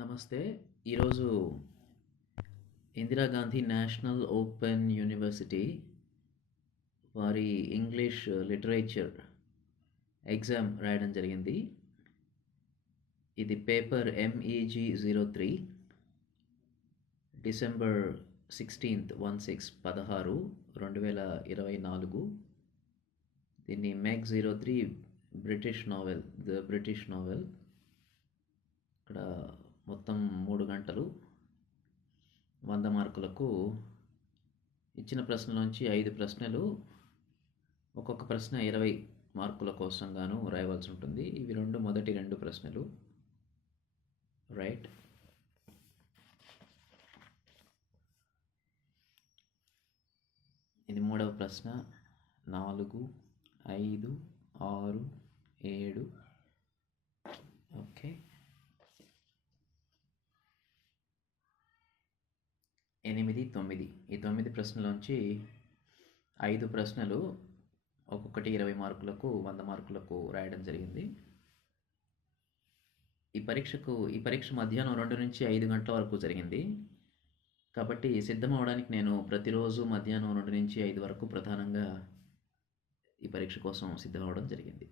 నమస్తే. ఈరోజు Indira Gandhi national open university వారి ఇంగ్లీష్ లిటరేచర్ ఎగ్జామ్ రాయడం జరిగింది. ఇది paper MEG zero three December sixteenth one six పదహారు రెండు వేల ఇరవై నాలుగు. దీన్ని MEG zero three British novel the British novel ఇక్కడ మొత్తం మూడు గంటలు వంద మార్కులకు ఇచ్చిన ప్రశ్నలోంచి ఐదు ప్రశ్నలు ఒక్కొక్క ప్రశ్న ఇరవై మార్కుల కోసం గాను రాయవలసి ఉంటుంది. ఇవి రెండు మొదటి రెండు ప్రశ్నలు. రైట్. ఇది మూడవ ప్రశ్న. నాలుగు ఐదు ఆరు ఏడు ఎనిమిది తొమ్మిది. ఈ తొమ్మిది ప్రశ్నలోంచి ఐదు ప్రశ్నలు ఒక్కొక్కటి ఇరవై మార్కులకు వంద మార్కులకు రాయడం జరిగింది. ఈ పరీక్షకు ఈ పరీక్ష మధ్యాహ్నం రెండు నుంచి ఐదు గంటల వరకు జరిగింది. కాబట్టి సిద్ధం అవడానికి నేను ప్రతిరోజు మధ్యాహ్నం రెండు నుంచి ఐదు వరకు ప్రధానంగా ఈ పరీక్ష కోసం సిద్ధం అవ్వడం జరిగింది.